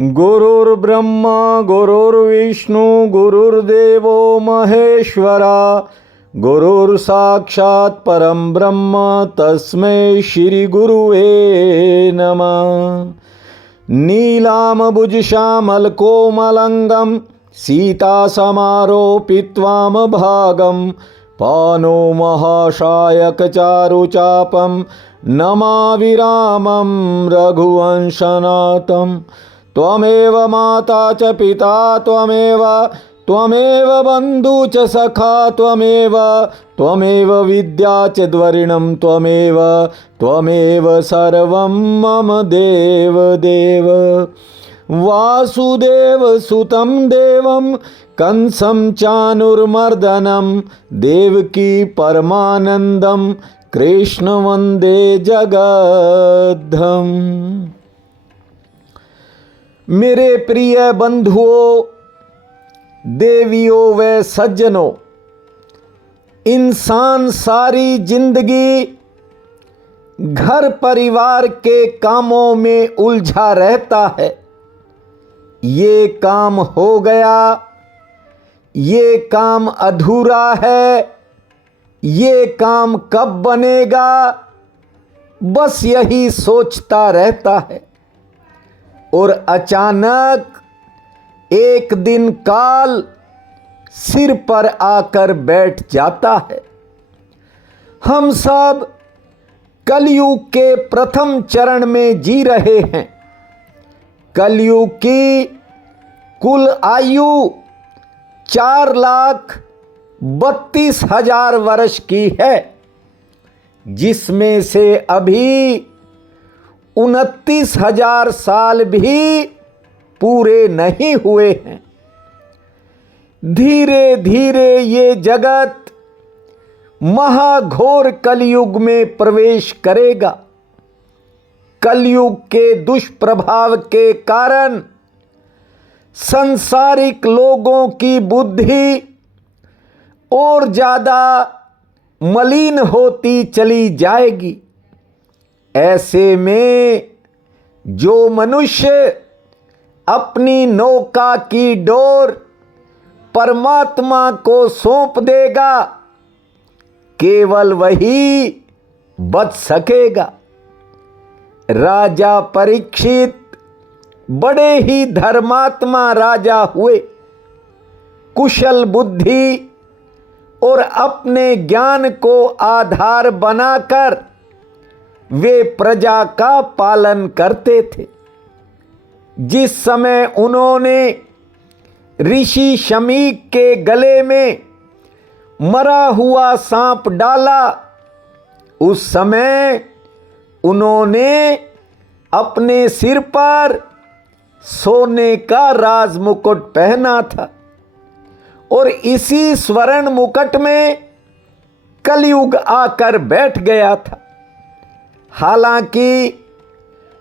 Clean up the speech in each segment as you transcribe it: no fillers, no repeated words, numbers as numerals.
गुरुर्ब्रह्मा गुरुर्विष्णु गुरुर्देवो महेश्वरा गुरुर्साक्षात् परं ब्रह्म तस्मै श्री गुरुवे नमः। नीलाम्बुजश्यामलकोमलंगं सीतासमारोपित्वामभागं पानो महाशायकचारुचापं नमामि रामं रघुवंशनाथं। त्वमेव माता च पिता त्वमेव बन्धु च सखा त्वमेव विद्या च द्वरिणं त्वमेव सर्वं मम देव वासुदेवसुतं देवं कंसं चानुर्मर्दनं देवकी परमानन्दं कृष्ण वन्दे जगद्धाम। मेरे प्रिय बंधुओं, देवियों व सज्जनों, इंसान सारी जिंदगी घर परिवार के कामों में उलझा रहता है। ये काम हो गया, ये काम अधूरा है, ये काम कब बनेगा, बस यही सोचता रहता है। और अचानक एक दिन काल सिर पर आकर बैठ जाता है। हम सब कलयुग के प्रथम चरण में जी रहे हैं। कलयुग की कुल आयु 4,32,000 वर्ष की है, जिसमें से अभी 29,000 साल भी पूरे नहीं हुए हैं। धीरे धीरे ये जगत महाघोर कलयुग में प्रवेश करेगा। कलयुग के दुष्प्रभाव के कारण संसारिक लोगों की बुद्धि और ज़्यादा मलिन होती चली जाएगी। ऐसे में जो मनुष्य अपनी नौका की डोर परमात्मा को सौंप देगा, केवल वही बच सकेगा। राजा परीक्षित बड़े ही धर्मात्मा राजा हुए। कुशल बुद्धि और अपने ज्ञान को आधार बनाकर वे प्रजा का पालन करते थे। जिस समय उन्होंने ऋषि शमीक के गले में मरा हुआ सांप डाला, उस समय उन्होंने अपने सिर पर सोने का राज मुकुट पहना था और इसी स्वर्ण मुकुट में कलयुग आकर बैठ गया था। हालांकि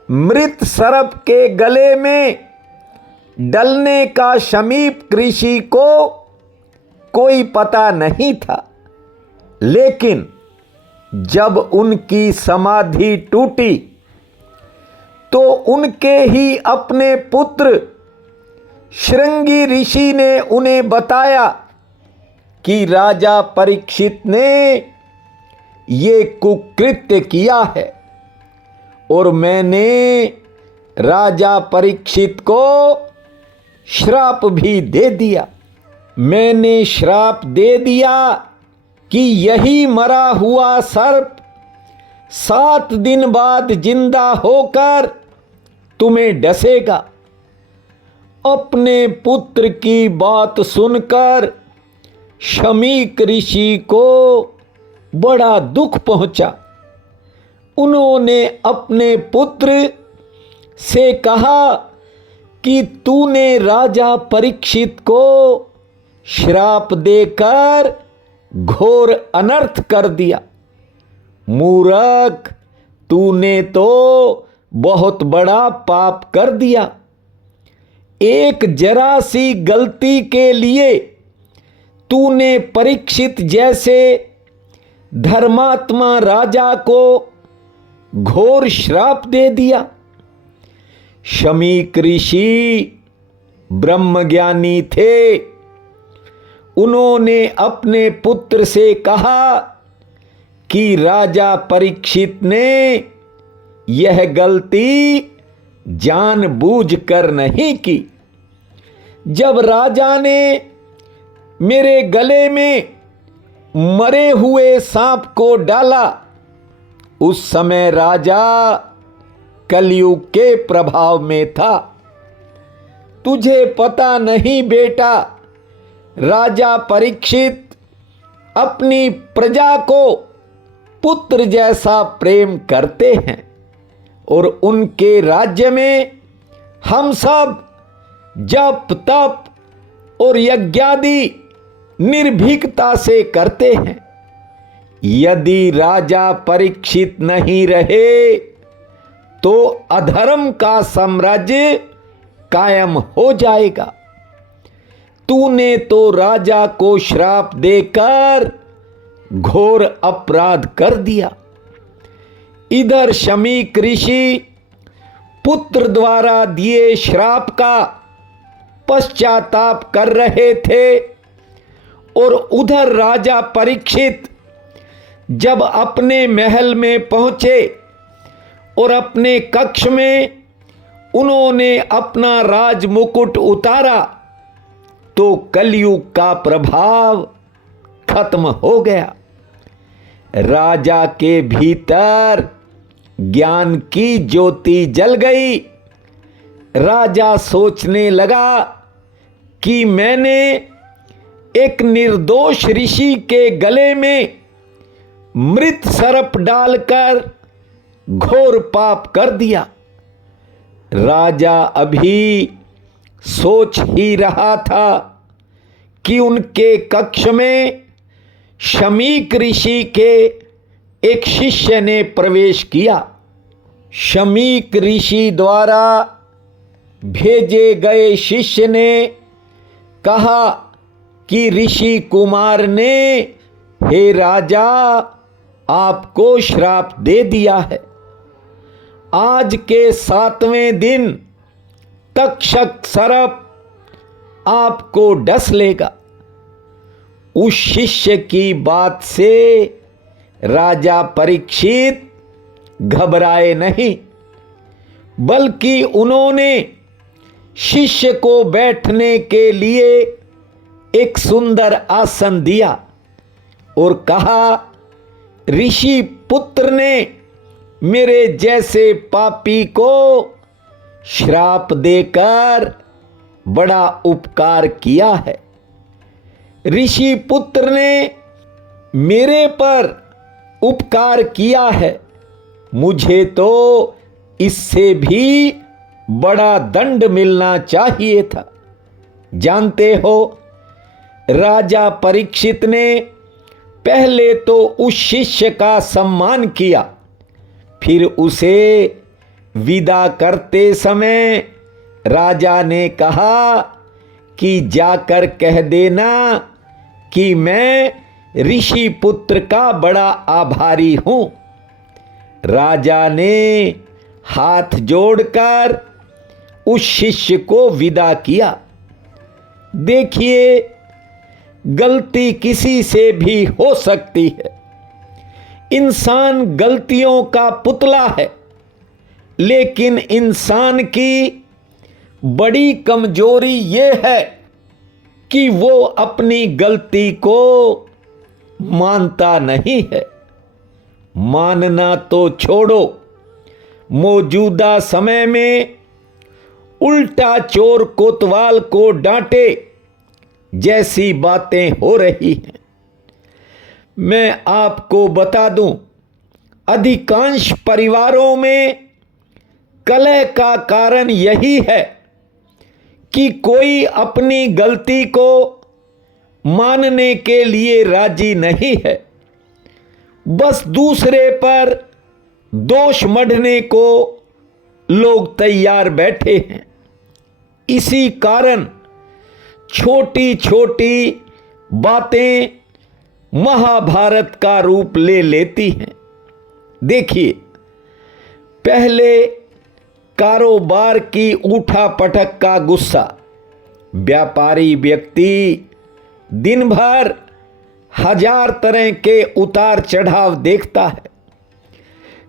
मृत सर्प के गले में डलने का शमीप ऋषि को कोई पता नहीं था, लेकिन जब उनकी समाधि टूटी तो उनके ही अपने पुत्र श्रृंगी ऋषि ने उन्हें बताया कि राजा परीक्षित ने ये कुकृत्य किया है और मैंने राजा परीक्षित को श्राप भी दे दिया। मैंने श्राप दे दिया कि यही मरा हुआ सर्प 7 दिन बाद जिंदा होकर तुम्हें डसेगा। अपने पुत्र की बात सुनकर शमीक ऋषि को बड़ा दुख पहुंचा। उन्होंने अपने पुत्र से कहा कि तूने राजा परीक्षित को श्राप देकर घोर अनर्थ कर दिया। मूर्ख, तूने तो बहुत बड़ा पाप कर दिया। एक जरा सी गलती के लिए तूने परीक्षित जैसे धर्मात्मा राजा को घोर श्राप दे दिया। शमीक ऋषि ब्रह्मज्ञानी थे। उन्होंने अपने पुत्र से कहा कि राजा परीक्षित ने यह गलती जानबूझकर नहीं की। जब राजा ने मेरे गले में मरे हुए सांप को डाला, उस समय राजा कलयुग के प्रभाव में था। तुझे पता नहीं बेटा, राजा परीक्षित अपनी प्रजा को पुत्र जैसा प्रेम करते हैं और उनके राज्य में हम सब जप तप और यज्ञादि निर्भीकता से करते हैं। यदि राजा परीक्षित नहीं रहे तो अधर्म का साम्राज्य कायम हो जाएगा। तूने तो राजा को श्राप देकर घोर अपराध कर दिया। इधर शमीक ऋषि पुत्र द्वारा दिए श्राप का पश्चाताप कर रहे थे और उधर राजा परीक्षित जब अपने महल में पहुंचे और अपने कक्ष में उन्होंने अपना राज मुकुट उतारा तो कलयुग का प्रभाव खत्म हो गया। राजा के भीतर ज्ञान की ज्योति जल गई। राजा सोचने लगा कि मैंने एक निर्दोष ऋषि के गले में मृत सर्प डालकर घोर पाप कर दिया। राजा अभी सोच ही रहा था कि उनके कक्ष में शमीक ऋषि के एक शिष्य ने प्रवेश किया। शमीक ऋषि द्वारा भेजे गए शिष्य ने कहा कि ऋषि कुमार ने हे राजा आपको श्राप दे दिया है। आज के 7वें दिन तक्षक सर्प आपको डस लेगा। उस शिष्य की बात से राजा परीक्षित घबराए नहीं, बल्कि उन्होंने शिष्य को बैठने के लिए एक सुंदर आसन दिया और कहा, ऋषि पुत्र ने मेरे जैसे पापी को श्राप देकर बड़ा उपकार किया है। ऋषि पुत्र ने मेरे पर उपकार किया है, मुझे तो इससे भी बड़ा दंड मिलना चाहिए था। जानते हो, राजा परीक्षित ने पहले तो उस शिष्य का सम्मान किया, फिर उसे विदा करते समय राजा ने कहा कि जाकर कह देना कि मैं ऋषि पुत्र का बड़ा आभारी हूं। राजा ने हाथ जोड़कर उस शिष्य को विदा किया। देखिए, गलती किसी से भी हो सकती है। इंसान गलतियों का पुतला है, लेकिन इंसान की बड़ी कमजोरी यह है कि वो अपनी गलती को मानता नहीं है। मानना तो छोड़ो, मौजूदा समय में उल्टा चोर कोतवाल को डांटे जैसी बातें हो रही हैं। मैं आपको बता दूं, अधिकांश परिवारों में कलह का कारण यही है कि कोई अपनी गलती को मानने के लिए राजी नहीं है, बस दूसरे पर दोष मढ़ने को लोग तैयार बैठे हैं। इसी कारण छोटी छोटी बातें महाभारत का रूप ले लेती हैं। देखिए, पहले कारोबार की उठा पटक का गुस्सा। व्यापारी व्यक्ति दिन भर 1000 तरह के उतार चढ़ाव देखता है।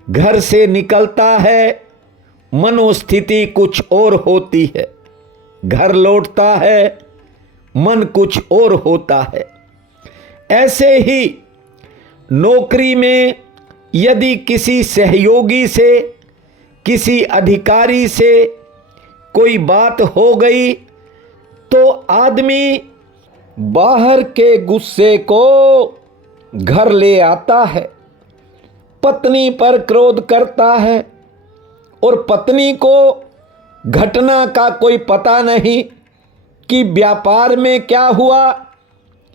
घर से निकलता है, मनोस्थिति कुछ और होती है। घर लौटता है, मन कुछ और होता है। ऐसे ही नौकरी में यदि किसी सहयोगी से, किसी अधिकारी से कोई बात हो गई तो आदमी बाहर के गुस्से को घर ले आता है। पत्नी पर क्रोध करता है और पत्नी को घटना का कोई पता नहीं कि व्यापार में क्या हुआ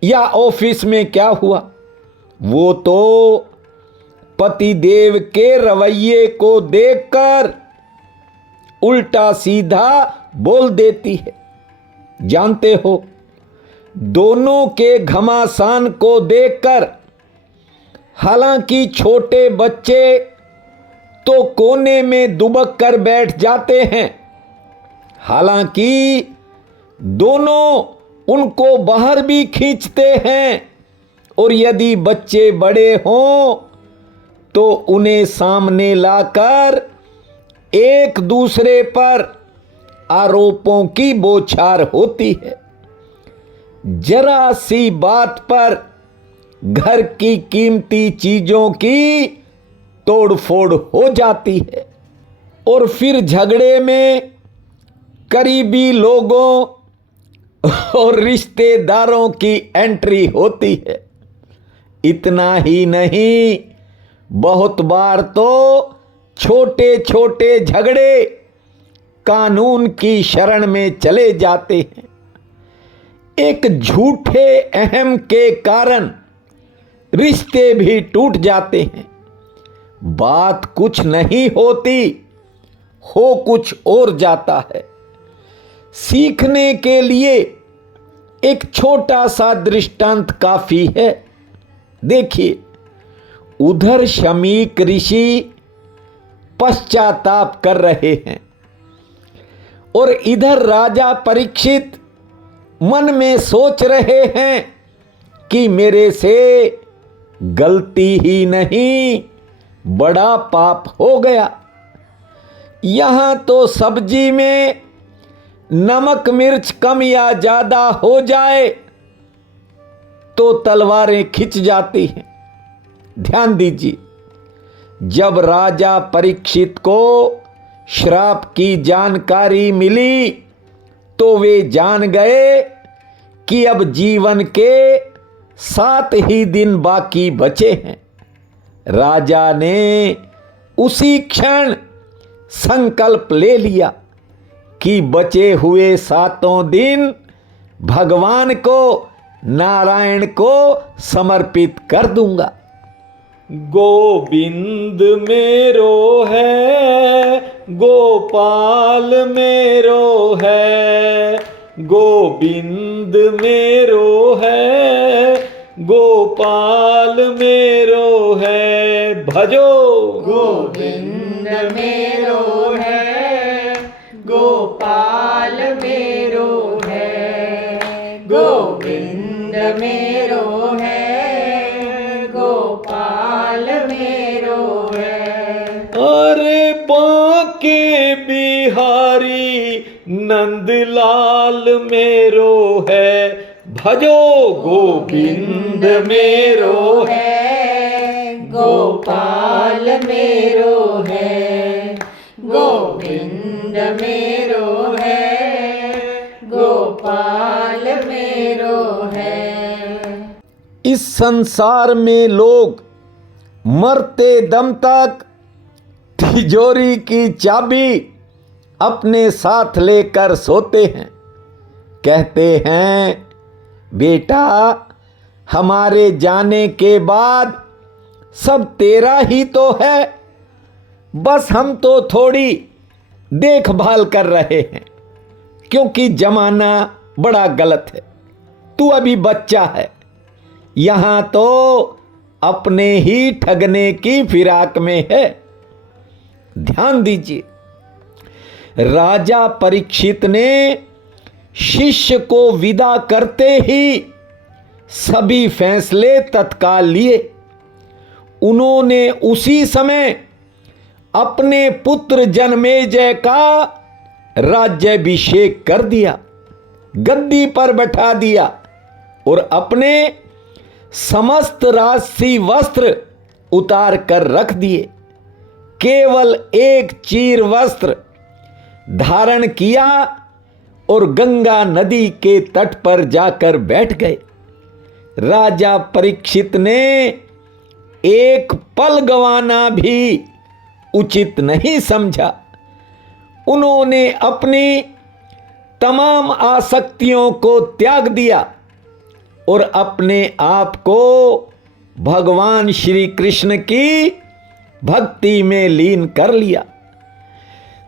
या ऑफिस में क्या हुआ। वो तो पतिदेव के रवैये को देखकर उल्टा सीधा बोल देती है। जानते हो, दोनों के घमासान को देखकर हालांकि छोटे बच्चे तो कोने में दुबक कर बैठ जाते हैं, हालांकि दोनों उनको बाहर भी खींचते हैं, और यदि बच्चे बड़े हों तो उन्हें सामने लाकर एक दूसरे पर आरोपों की बौछार होती है। जरा सी बात पर घर की कीमती चीजों की तोड़फोड़ हो जाती है, और फिर झगड़े में करीबी लोगों और रिश्तेदारों की एंट्री होती है। इतना ही नहीं, बहुत बार तो छोटे छोटे झगड़े कानून की शरण में चले जाते हैं। एक झूठे अहम के कारण रिश्ते भी टूट जाते हैं। बात कुछ नहीं होती, हो कुछ और जाता है। सीखने के लिए एक छोटा सा दृष्टांत काफी है। देखिए, उधर शमीक ऋषि पश्चाताप कर रहे हैं और इधर राजा परीक्षित मन में सोच रहे हैं कि मेरे से गलती ही नहीं, बड़ा पाप हो गया। यहां तो सब्जी में नमक मिर्च कम या ज्यादा हो जाए तो तलवारें खिंच जाती हैं। ध्यान दीजिए, जब राजा परीक्षित को श्राप की जानकारी मिली तो वे जान गए कि अब जीवन के 7 ही दिन बाकी बचे हैं। राजा ने उसी क्षण संकल्प ले लिया कि बचे हुए 7 दिन भगवान को, नारायण को समर्पित कर दूंगा। गोविंद मेरो है, गोपाल मेरो है, गोविंद मेरो है, गोपाल मेरो है। भजो गोविंद मेरो है, गोपाल मेरो है, गोविंद मेरो है, गोपाल मेरो है। अरे बांके बिहारी नंदलाल मेरो है। भजो गोविंद मेरो है, गोपाल मेरो है, गोविंद मेरो है, गोपाल मेरो है। इस संसार में लोग मरते दम तक तिजोरी की चाबी अपने साथ लेकर सोते हैं। कहते हैं, बेटा, हमारे जाने के बाद सब तेरा ही तो है, बस हम तो थोड़ी देखभाल कर रहे हैं, क्योंकि जमाना बड़ा गलत है। तू अभी बच्चा है, यहां तो अपने ही ठगने की फिराक में है। ध्यान दीजिए, राजा परीक्षित ने शिष्य को विदा करते ही सभी फैसले तत्काल लिए। उन्होंने उसी समय अपने पुत्र जन्मेजय का राज्याभिषेक कर दिया, गद्दी पर बैठा दिया और अपने समस्त राजसी वस्त्र उतार कर रख दिए। केवल एक चीर वस्त्र धारण किया और गंगा नदी के तट पर जाकर बैठ गए। राजा परीक्षित ने एक पल गंवाना भी उचित नहीं समझा। उन्होंने अपनी तमाम आसक्तियों को त्याग दिया और अपने आप को भगवान श्री कृष्ण की भक्ति में लीन कर लिया।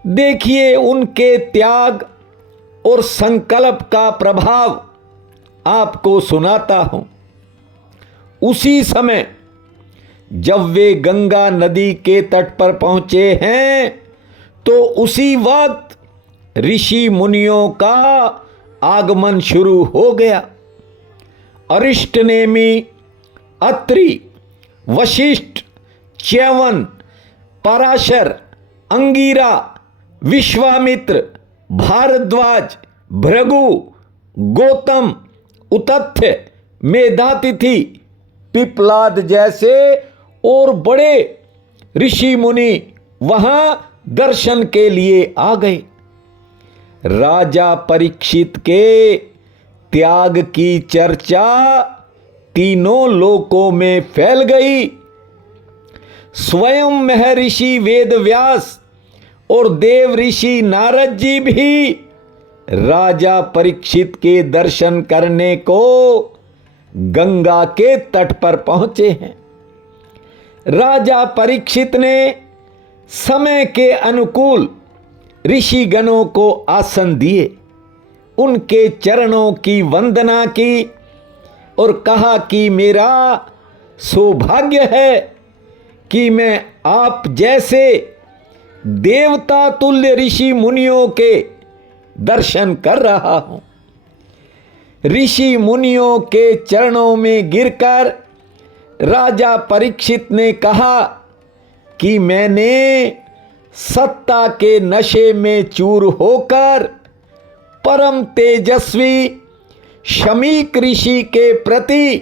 देखिए, उनके त्याग और संकल्प का प्रभाव आपको सुनाता हूं। उसी समय जब वे गंगा नदी के तट पर पहुंचे हैं तो उसी वक्त ऋषि मुनियों का आगमन शुरू हो गया। अरिष्टनेमि, अत्रि, वशिष्ठ, च्यवन, पराशर, अंगिरा, विश्वामित्र, भारद्वाज, भृगु, गौतम, उतथ्य, मेधातिथि, पिप्लाद जैसे और बड़े ऋषि मुनि वहां दर्शन के लिए आ गए। राजा परीक्षित के त्याग की चर्चा तीनों लोकों में फैल गई। स्वयं महर्षि वेदव्यास और देव ऋषि नारद जी भी राजा परीक्षित के दर्शन करने को गंगा के तट पर पहुंचे हैं। राजा परीक्षित ने समय के अनुकूल ऋषिगणों को आसन दिए, उनके चरणों की वंदना की और कहा कि मेरा सौभाग्य है कि मैं आप जैसे देवता तुल्य ऋषि मुनियों के दर्शन कर रहा हूं। ऋषि मुनियों के चरणों में गिरकर राजा परीक्षित ने कहा कि मैंने सत्ता के नशे में चूर होकर परम तेजस्वी शमीक ऋषि के प्रति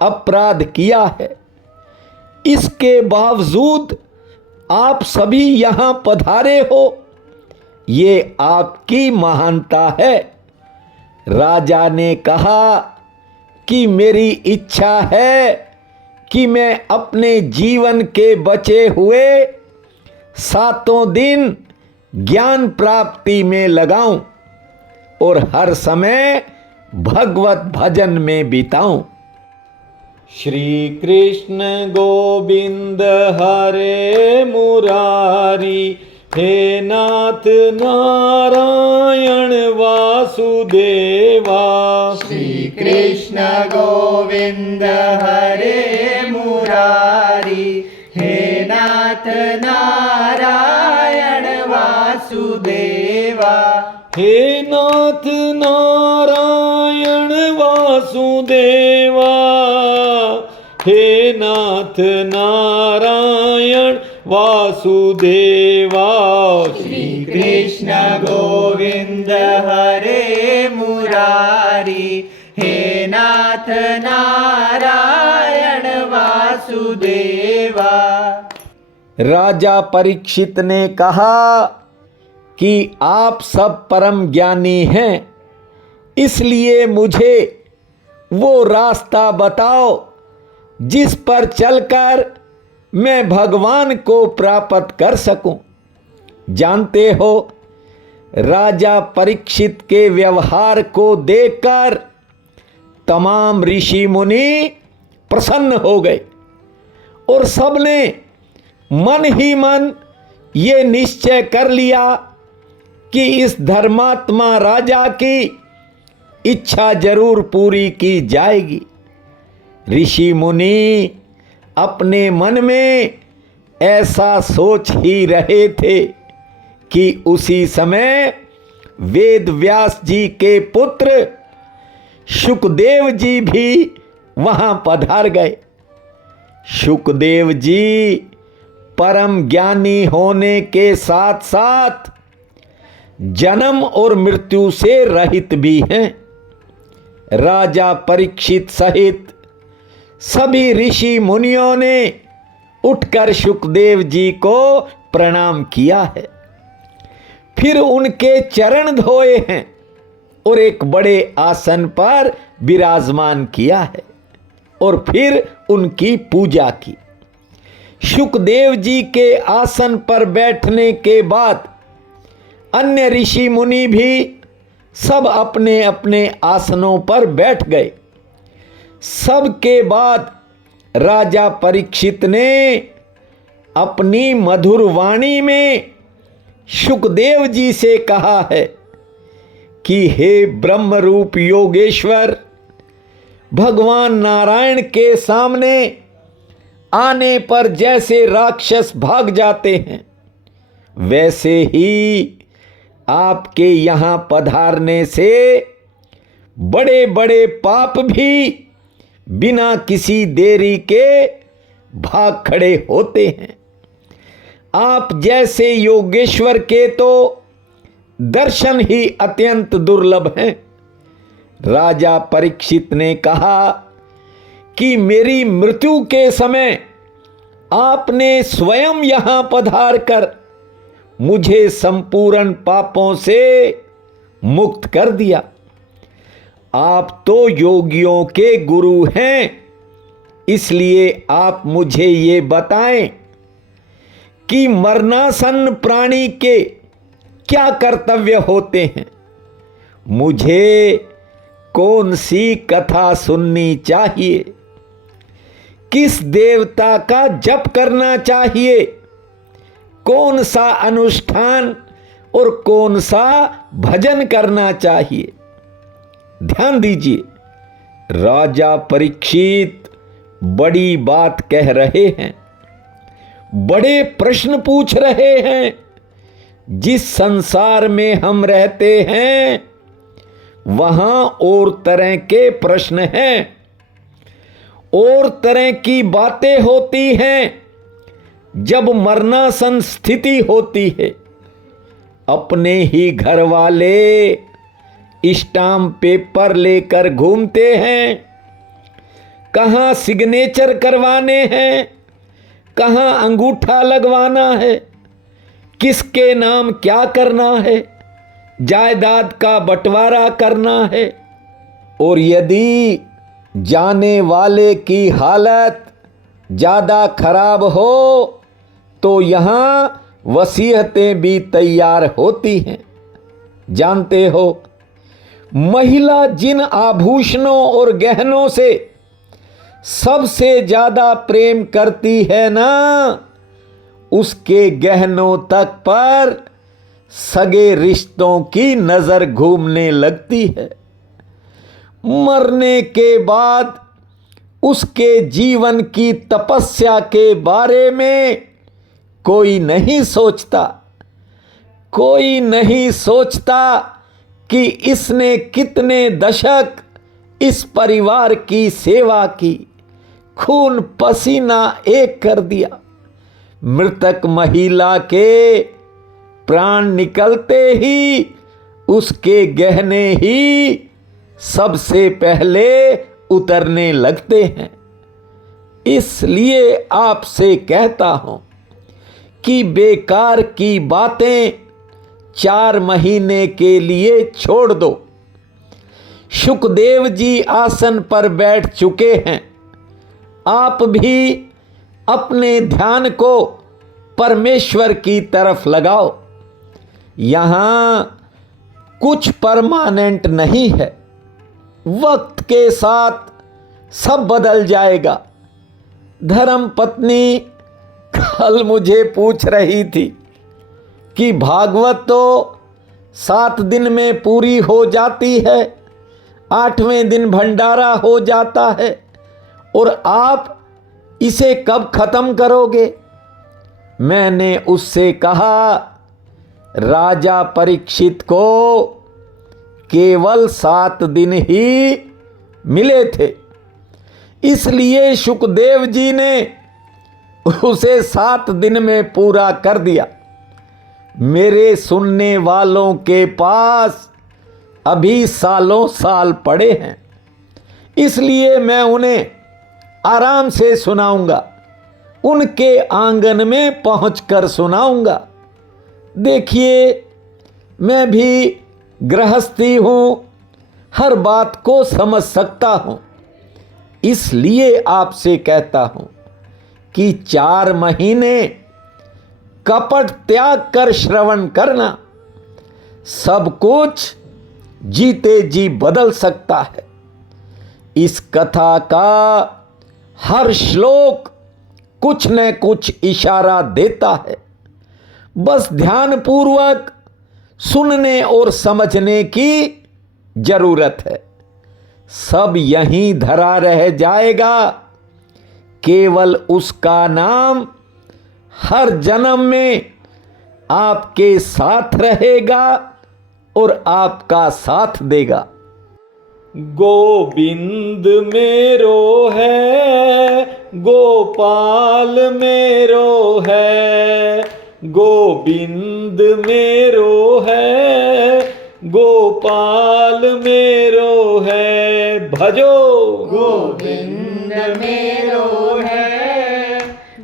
अपराध किया है। इसके बावजूद आप सभी यहां पधारे हो, ये आपकी महानता है। राजा ने कहा कि मेरी इच्छा है कि मैं अपने जीवन के बचे हुए 7 दिन ज्ञान प्राप्ति में लगाऊं और हर समय भगवत भजन में बिताऊं। श्री कृष्ण गोविंद हरे मुरारी, हे नाथ नारायण वासुदेवा। श्री कृष्ण गोविंद हरे मुरारी, हे नाथ नारायण वासुदेवा। हे नाथ नारायण वासुदेवा, हे नाथ नारायण वासुदेवा। श्री कृष्ण गोविंद हरे मुरारी, हे नाथ नारायण वासुदेवा। राजा परीक्षित ने कहा कि आप सब परम ज्ञानी हैं, इसलिए मुझे वो रास्ता बताओ जिस पर चलकर मैं भगवान को प्राप्त कर सकूं। जानते हो, राजा परीक्षित के व्यवहार को देखकर तमाम ऋषि मुनि प्रसन्न हो गए और सबने मन ही मन ये निश्चय कर लिया कि इस धर्मात्मा राजा की इच्छा जरूर पूरी की जाएगी। ऋषि मुनि अपने मन में ऐसा सोच ही रहे थे कि उसी समय वेद व्यास जी के पुत्र शुकदेव जी भी वहां पधार गए। शुकदेव जी परम ज्ञानी होने के साथ साथ जन्म और मृत्यु से रहित भी हैं। राजा परीक्षित सहित सभी ऋषि मुनियों ने उठकर शुकदेव जी को प्रणाम किया है, फिर उनके चरण धोए हैं और एक बड़े आसन पर विराजमान किया है और फिर उनकी पूजा की। शुकदेव जी के आसन पर बैठने के बाद अन्य ऋषि मुनि भी सब अपने अपने आसनों पर बैठ गए। सबके बाद राजा परीक्षित ने अपनी मधुर वाणी में शुकदेव जी से कहा है कि हे ब्रह्म रूप योगेश्वर, भगवान नारायण के सामने आने पर जैसे राक्षस भाग जाते हैं, वैसे ही आपके यहां पधारने से बड़े बड़े पाप भी बिना किसी देरी के भाग खड़े होते हैं। आप जैसे योगेश्वर के तो दर्शन ही अत्यंत दुर्लभ हैं। राजा परीक्षित ने कहा कि मेरी मृत्यु के समय आपने स्वयं यहां पधार कर मुझे संपूर्ण पापों से मुक्त कर दिया। आप तो योगियों के गुरु हैं, इसलिए आप मुझे ये बताएं कि मरणासन्न प्राणी के क्या कर्तव्य होते हैं। मुझे कौन सी कथा सुननी चाहिए, किस देवता का जप करना चाहिए, कौन सा अनुष्ठान और कौन सा भजन करना चाहिए। ध्यान दीजिए, राजा परीक्षित बड़ी बात कह रहे हैं, बड़े प्रश्न पूछ रहे हैं। जिस संसार में हम रहते हैं वहां और तरह के प्रश्न हैं, और तरह की बातें होती हैं। जब मरणासन स्थिति होती है, अपने ही घर वाले स्टाम्प पेपर लेकर घूमते हैं, कहाँ सिग्नेचर करवाने हैं, कहाँ अंगूठा लगवाना है, किसके नाम क्या करना है, जायदाद का बंटवारा करना है। और यदि जाने वाले की हालत ज़्यादा खराब हो तो यहाँ वसीयतें भी तैयार होती हैं। जानते हो, महिला जिन आभूषणों और गहनों से सबसे ज़्यादा प्रेम करती है ना, उसके गहनों तक पर सगे रिश्तों की नज़र घूमने लगती है। मरने के बाद उसके जीवन की तपस्या के बारे में कोई नहीं सोचता। कोई नहीं सोचता कि इसने कितने दशक इस परिवार की सेवा की, खून पसीना एक कर दिया। मृतक महिला के प्राण निकलते ही उसके गहने ही सबसे पहले उतरने लगते हैं। इसलिए आपसे कहता हूं कि बेकार की बातें 4 महीने के लिए छोड़ दो। शुकदेव जी आसन पर बैठ चुके हैं, आप भी अपने ध्यान को परमेश्वर की तरफ लगाओ। यहां कुछ परमानेंट नहीं है, वक्त के साथ सब बदल जाएगा। धर्म पत्नी कल मुझे पूछ रही थी कि भागवत तो 7 दिन में पूरी हो जाती है, 8वें दिन भंडारा हो जाता है, और आप इसे कब खत्म करोगे। मैंने उससे कहा राजा परीक्षित को केवल 7 दिन ही मिले थे, इसलिए शुकदेव जी ने उसे 7 दिन में पूरा कर दिया। मेरे सुनने वालों के पास अभी सालों साल पड़े हैं, इसलिए मैं उन्हें आराम से सुनाऊंगा, उनके आंगन में पहुंचकर सुनाऊंगा। देखिए, मैं भी गृहस्थी हूं, हर बात को समझ सकता हूं, इसलिए आपसे कहता हूं कि 4 महीने कपट त्याग कर श्रवण करना, सब कुछ जीते जी बदल सकता है। इस कथा का हर श्लोक कुछ न कुछ इशारा देता है, बस ध्यानपूर्वक सुनने और समझने की जरूरत है। सब यहीं धरा रह जाएगा, केवल उसका नाम हर जन्म में आपके साथ रहेगा और आपका साथ देगा। गोविंद मेरो है, गोपाल मेरो है, गोविंद मेरो है, गोपाल मेरो है, भजो गोविंद मेरो है,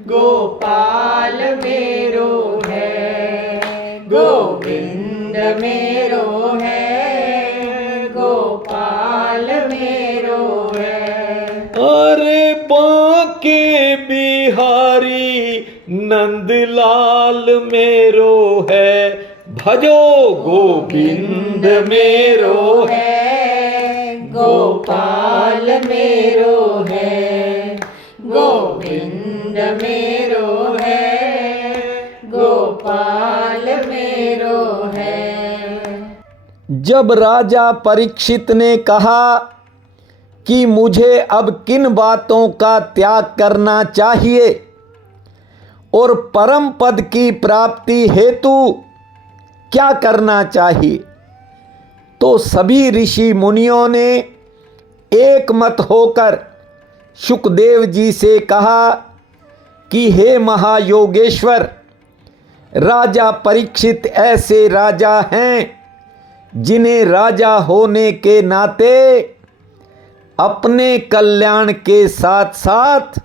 गोपाल मेरो है, गोविंद मेरो है, गोपाल मेरो है। अरे बांके बिहारी नंदलाल मेरो है, भजो गोविंद मेरो है, गोपाल मेरो है, गोविंद मेरो है, गोपाल मेरो है। जब राजा परीक्षित ने कहा कि मुझे अब किन बातों का त्याग करना चाहिए और परम पद की प्राप्ति हेतु क्या करना चाहिए, तो सभी ऋषि मुनियों ने एक मत होकर शुकदेव जी से कहा कि हे महायोगेश्वर, राजा परीक्षित ऐसे राजा हैं जिन्हें राजा होने के नाते अपने कल्याण के साथ साथ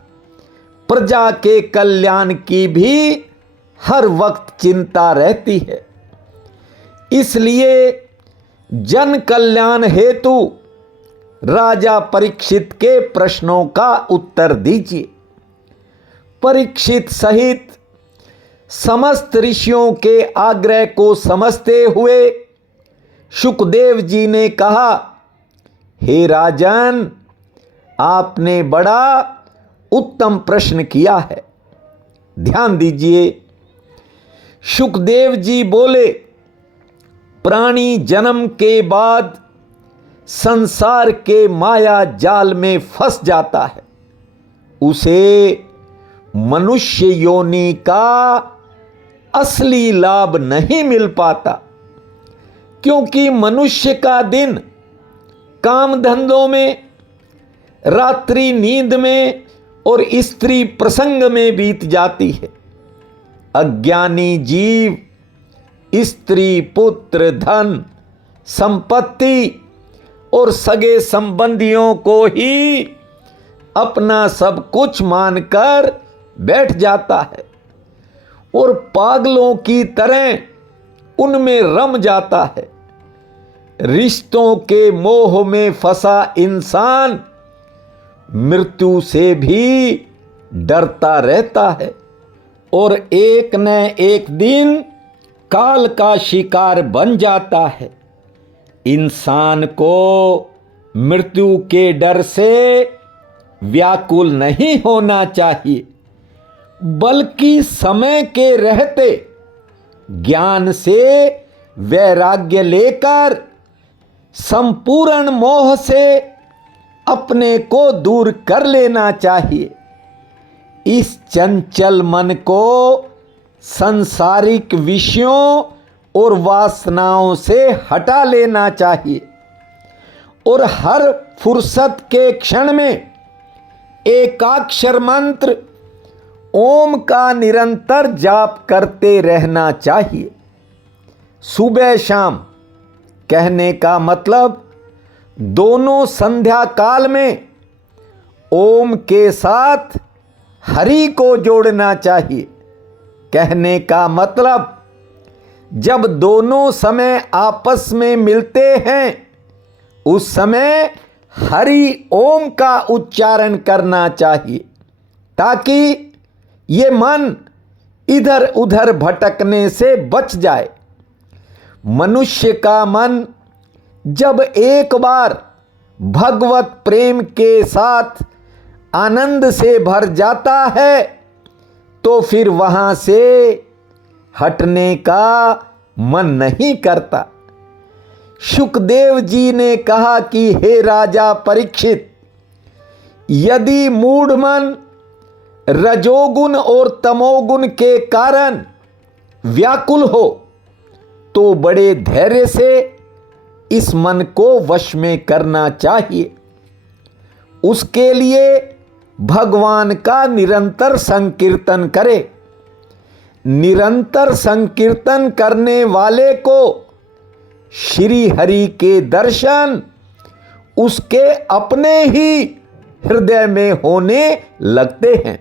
प्रजा के कल्याण की भी हर वक्त चिंता रहती है। इसलिए जन कल्याण हेतु राजा परीक्षित के प्रश्नों का उत्तर दीजिए। परीक्षित सहित समस्त ऋषियों के आग्रह को समझते हुए शुकदेव जी ने कहा, हे राजन, आपने बड़ा उत्तम प्रश्न किया है। ध्यान दीजिए। शुकदेव जी बोले, प्राणी जन्म के बाद संसार के माया जाल में फंस जाता है, उसे मनुष्य योनि का असली लाभ नहीं मिल पाता, क्योंकि मनुष्य का दिन काम धंधों में, रात्रि नींद में और स्त्री प्रसंग में बीत जाती है। अज्ञानी जीव स्त्री, पुत्र, धन, संपत्ति और सगे संबंधियों को ही अपना सब कुछ मानकर बैठ जाता है और पागलों की तरह उनमें रम जाता है। रिश्तों के मोह में फंसा इंसान मृत्यु से भी डरता रहता है और एक न एक दिन काल का शिकार बन जाता है। इंसान को मृत्यु के डर से व्याकुल नहीं होना चाहिए, बल्कि समय के रहते ज्ञान से वैराग्य लेकर संपूर्ण मोह से अपने को दूर कर लेना चाहिए। इस चंचल मन को सांसारिक विषयों और वासनाओं से हटा लेना चाहिए और हर फुर्सत के क्षण में एकाक्षर मंत्र ओम का निरंतर जाप करते रहना चाहिए। सुबह शाम, कहने का मतलब दोनों संध्या काल में ओम के साथ हरि को जोड़ना चाहिए। कहने का मतलब जब दोनों समय आपस में मिलते हैं उस समय हरि ओम का उच्चारण करना चाहिए, ताकि ये मन इधर उधर भटकने से बच जाए। मनुष्य का मन जब एक बार भगवत प्रेम के साथ आनंद से भर जाता है तो फिर वहां से हटने का मन नहीं करता। शुकदेव जी ने कहा कि हे राजा परीक्षित, यदि मूढ़ मन रजोगुण और तमोगुण के कारण व्याकुल हो तो बड़े धैर्य से इस मन को वश में करना चाहिए। उसके लिए भगवान का निरंतर संकीर्तन करे। निरंतर संकीर्तन करने वाले को श्री हरि के दर्शन उसके अपने ही हृदय में होने लगते हैं।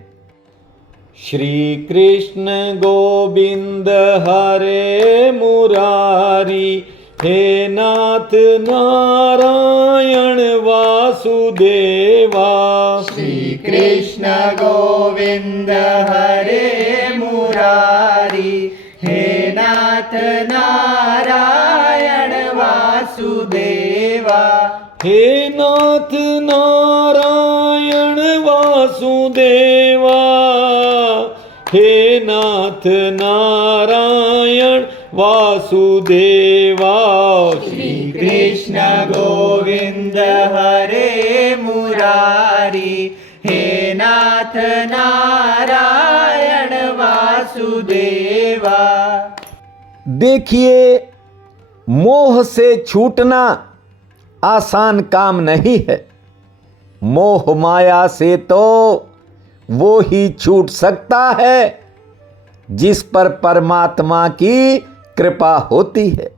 श्री कृष्ण गोविंद हरे मुरारी, हे नाथ नारायण वासुदेवा। श्री कृष्ण गोविंद हरे मुरारी, हे नाथ नारायण वासुदेवा। हे नाथ नारायण वासुदेवा, हे नाथ नारायण वासुदेवा। श्री कृष्ण गोविंद हरे मुरारी, हे नाथ नारायण वासुदेवा। देखिए, मोह से छूटना आसान काम नहीं है। मोह माया से तो वो ही छूट सकता है जिस पर परमात्मा की कृपा होती है।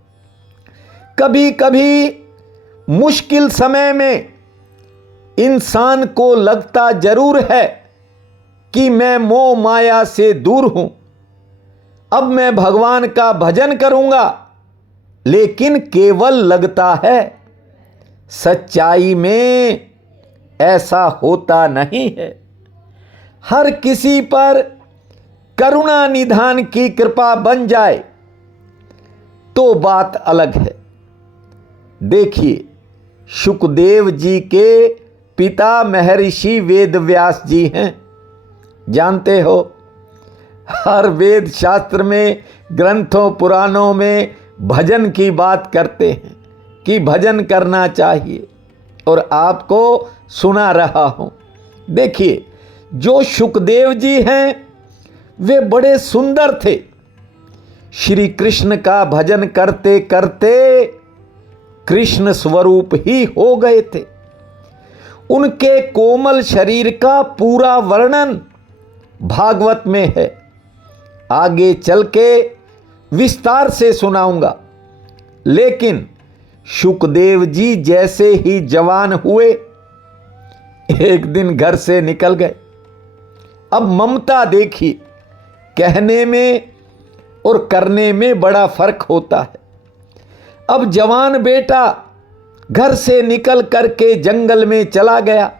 कभी कभी मुश्किल समय में इंसान को लगता जरूर है कि मैं मोह माया से दूर हूं, अब मैं भगवान का भजन करूंगा, लेकिन केवल लगता है। सच्चाई में ऐसा होता नहीं है। हर किसी पर करुणा निधान की कृपा बन जाए तो बात अलग है। देखिए, शुकदेव जी के पिता महर्षि वेदव्यास जी हैं। जानते हो, हर वेद शास्त्र में, ग्रंथों पुराणों में भजन की बात करते हैं कि भजन करना चाहिए, और आपको सुना रहा हूं। देखिए, जो शुकदेव जी हैं वे बड़े सुंदर थे। श्री कृष्ण का भजन करते करते कृष्ण स्वरूप ही हो गए थे। उनके कोमल शरीर का पूरा वर्णन भागवत में है। आगे चल के विस्तार से सुनाऊंगा। लेकिन शुकदेव जी जैसे ही जवान हुए, एक दिन घर से निकल गए। अब ममता देखिए, कहने में और करने में बड़ा फर्क होता है। अब जवान बेटा घर से निकल करके जंगल में चला गया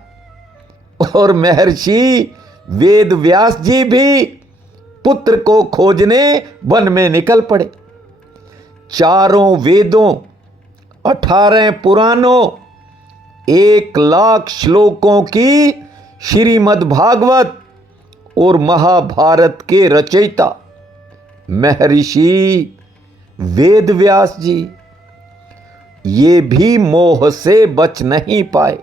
और महर्षि वेद व्यास जी भी पुत्र को खोजने वन में निकल पड़े। चारों वेदों, 18 पुराणों, 1,00,000 श्लोकों की श्रीमद् भागवत और महाभारत के रचयिता महर्षि वेद व्यास जी, ये भी मोह से बच नहीं पाए।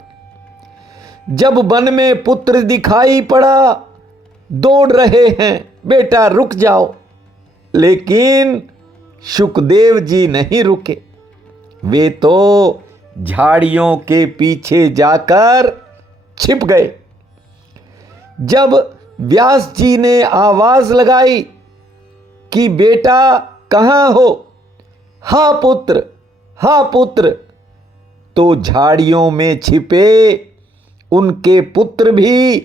जब वन में पुत्र दिखाई पड़ा, दौड़ रहे हैं, बेटा रुक जाओ, लेकिन सुखदेव जी नहीं रुके। वे तो झाड़ियों के पीछे जाकर छिप गए। जब व्यास जी ने आवाज लगाई कि बेटा कहाँ हो, हा पुत्र, हा पुत्र, तो झाड़ियों में छिपे उनके पुत्र भी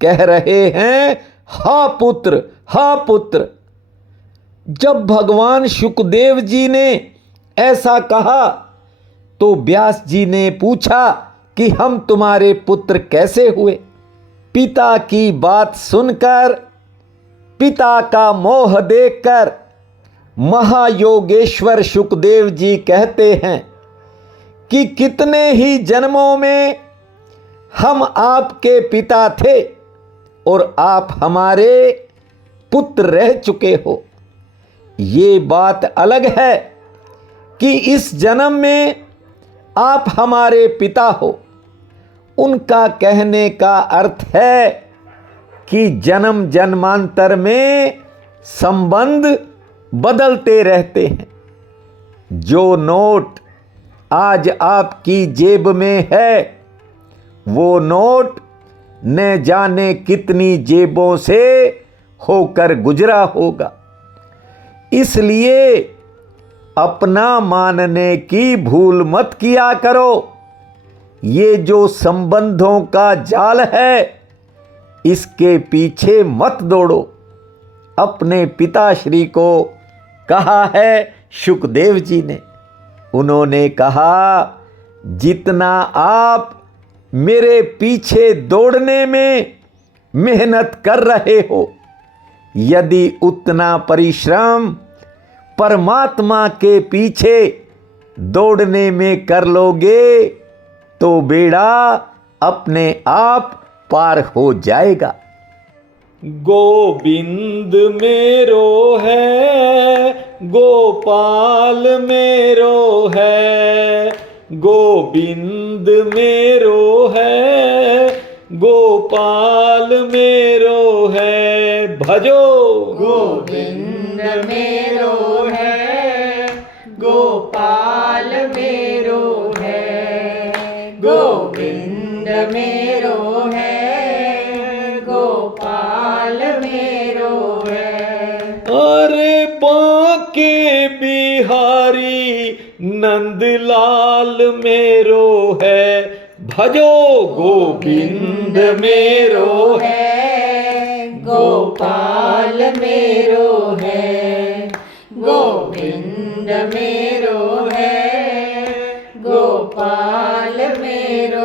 कह रहे हैं, हा पुत्र, हा पुत्र। जब भगवान सुखदेव जी ने ऐसा कहा तो व्यास जी ने पूछा कि हम तुम्हारे पुत्र कैसे हुए। पिता की बात सुनकर, पिता का मोह देखकर महायोगेश्वर सुखदेव जी कहते हैं कि कितने ही जन्मों में हम आपके पिता थे और आप हमारे पुत्र रह चुके हो। ये बात अलग है कि इस जन्म में आप हमारे पिता हो। उनका कहने का अर्थ है कि जन्म जन्मांतर में संबंध बदलते रहते हैं। जो नोट आज आपकी जेब में है, वो नोट न जाने कितनी जेबों से होकर गुजरा होगा। इसलिए अपना मानने की भूल मत किया करो। ये जो संबंधों का जाल है, इसके पीछे मत दौड़ो। अपने पिताश्री को कहा है सुखदेव जी ने। उन्होंने कहा, जितना आप मेरे पीछे दौड़ने में मेहनत कर रहे हो, यदि उतना परिश्रम परमात्मा के पीछे दौड़ने में कर लोगे तो बेड़ा अपने आप पार हो जाएगा। गोविंद मेरो है, गोपाल मेरो है, गोविंद मेरो है, गोपाल मेरो है, भजो गोविंद मेरो है, गोपाल मेरो है, गोविंद मेरो है, गोपाल मेरो है। अरे बांके बिहारी नंदलाल मेरो है, भजो गोविंद मेरो है, गोपाल मेरो है, गोविंद मेरो है, गोपाल मेरो